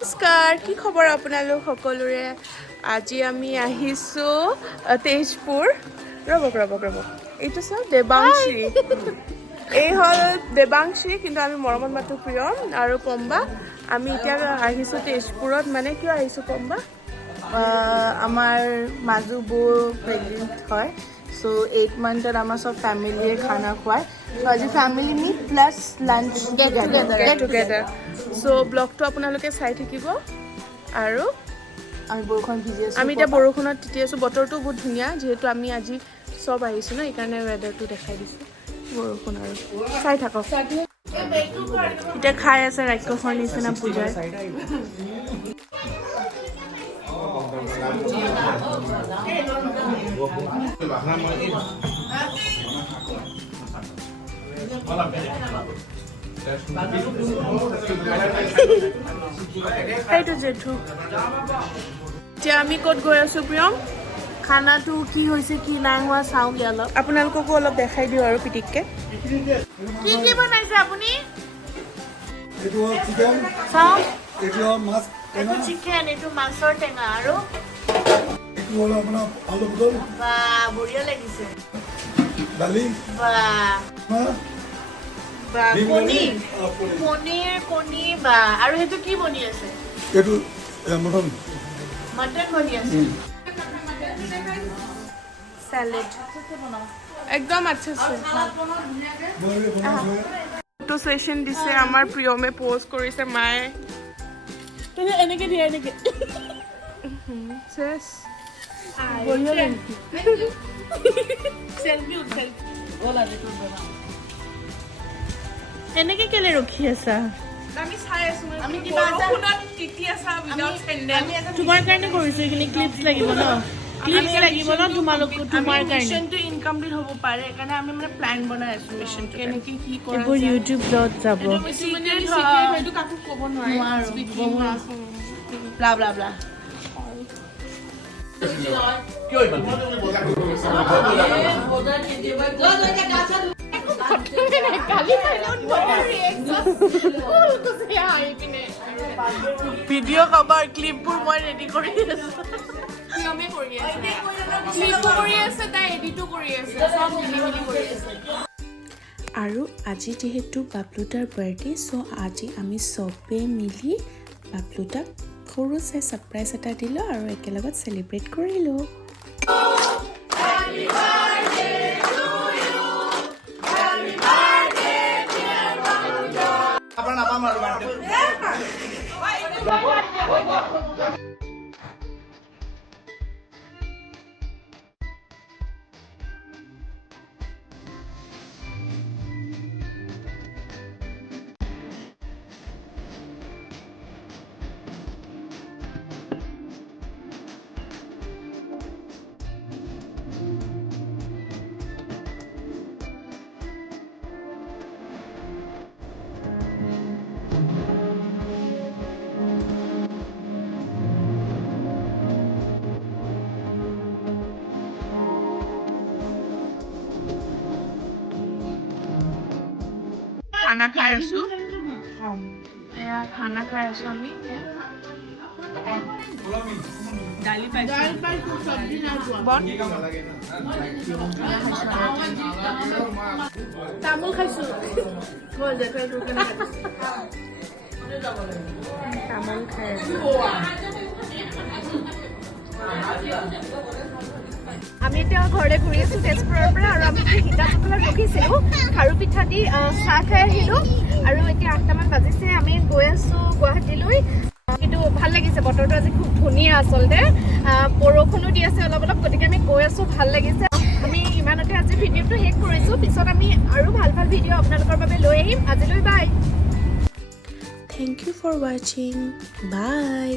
নমস্কাৰ, কি খবৰ আপোনালোক সকলোৰে? আজি আমি আহিছোঁ তেজপুৰ। ৰ'ব এইটো চাওক, দেৱাংশী। এই হ'ল দেৱাংশী, কিন্তু আমি মৰমত মাতো প্ৰিয়ম আৰু পম্বা। আমি এতিয়া আহিছোঁ তেজপুৰত। মানে কিয় আহিছোঁ পম্বা? আমাৰ মাজু বৌ প্ৰেগনেণ্ট হয়, চ' 8 মান্থত আমাৰ চব ফেমিলিয়ে খানা খুৱায়। চ' আজি family meet plus lunch get together. চ' ব্লগটো আপোনালোকে চাই থাকিব। আৰু আমি বৰষুণ ভিজি আছোঁ। আমি এতিয়া বৰষুণত তিতি আছোঁ। বতৰটো বহুত ধুনীয়া, যিহেতু আমি আজি চব আহিছোঁ ন, সেইকাৰণে ৱেডাৰটো দেখাই দিছোঁ। বৰষুণ আৰু চাই থাকক। এতিয়া খাই আছে ৰাক্ষসৰ নিচিনা পূজাই। সেইটো জেঠু। এতিয়া আমি ক'ত গৈ আছোঁ প্ৰিয়ম? খানাটো কি হৈছে কি নাই হোৱা চাওঁগৈ অলপ। আপোনালোককো অলপ দেখাই দিওঁ আৰু পিটিককে। কি কি বনাইছে আপুনি? এইটো হ'ল চিকেন, চাওক, এইটো হ'ল মাছ এইটো টেঙা, চিকেন, এইটো মাছৰ টেঙা আৰু এইটো হ'ল আপোনাৰ আলু পটল, বা বঢ়িয়া লাগিছে। দালি, বা মাছ, বা কণী, পনীৰ কণী বা আৰু সেইটো কি বনি আছে? এইটো মটন। মটন বনি আছে। স্যালাড একদম আচ্ছা আছে। ফটো সেশন দিছে আমাৰ প্ৰিয়মে, পোজ কৰিছে মায়ে। এনেকে দিয়ে এনেকে। চেছ বঢ়িয়া লাগিছে। চেলফি এনেকে কেলে ৰখি আছা? আমি চাই আছো আমি কিবা বৰষুণত তিতি আছা উইদাউট চেন্ডেল। তোমাৰ কাৰণে কৰিছো, এইখিনি ক্লিপছ লাগিব ন, ক্লিপছ লাগিব ন তোমালোক, তোমাৰ কাৰণে। মিশনটো ইনকমপ্লিট হ'ব পাৰে, সেইকাৰণে আমি মানে প্ল্যান বনাই আছো মিশনটো কেনেকে কি কৰা এইবোৰ ইউটিউবত যাব। সেইটো কাকো ক'ব নোৱাৰি। Blah blah blah. Video' cover ক্লিপবোৰ মই ৰেডি কৰি আছো। আৰু আজি যিহেতু বাবলুদাৰ বাৰ্থডে, চ' আজি আমি চবেই মিলি বাবলুদাক সৰু চাই ছাৰপ্ৰাইজ এটা দিলোঁ আৰু একেলগত চেলিব্ৰেট কৰিলোঁ। খানা খাই আছো, এয়া খানা খাই আছো আমি। দালি পাইছো, তামোল খাইছো। তামোল খাই আছো। আমি এতিয়া ঘৰলৈ ঘূৰি আছো তেজপুৰৰ পৰা, আৰু আমি সীতাসকলত ৰখিছিলো, খাৰু পিঠা দি চাহ খাই আহিলো, আৰু এতিয়া 8টামান বাজিছে। আমি গৈ আছো গুৱাহাটীলৈ। কিন্তু ভাল লাগিছে, বতৰটো আজি খুব ধুনীয়া। আচলতে বৰষুণো দি আছে অলপ অলপ, গতিকে আমি গৈ আছো, ভাল লাগিছে। আমি ইমানতে আজি ভিডিঅ'টো শেষ কৰিছো, পিছত আমি আৰু ভাল ভাল ভিডিঅ' আপোনালোকৰ বাবে লৈ আহিম। আজিলৈ বাই। থেংক ইউ ফৰ ৱাচিং, বাই।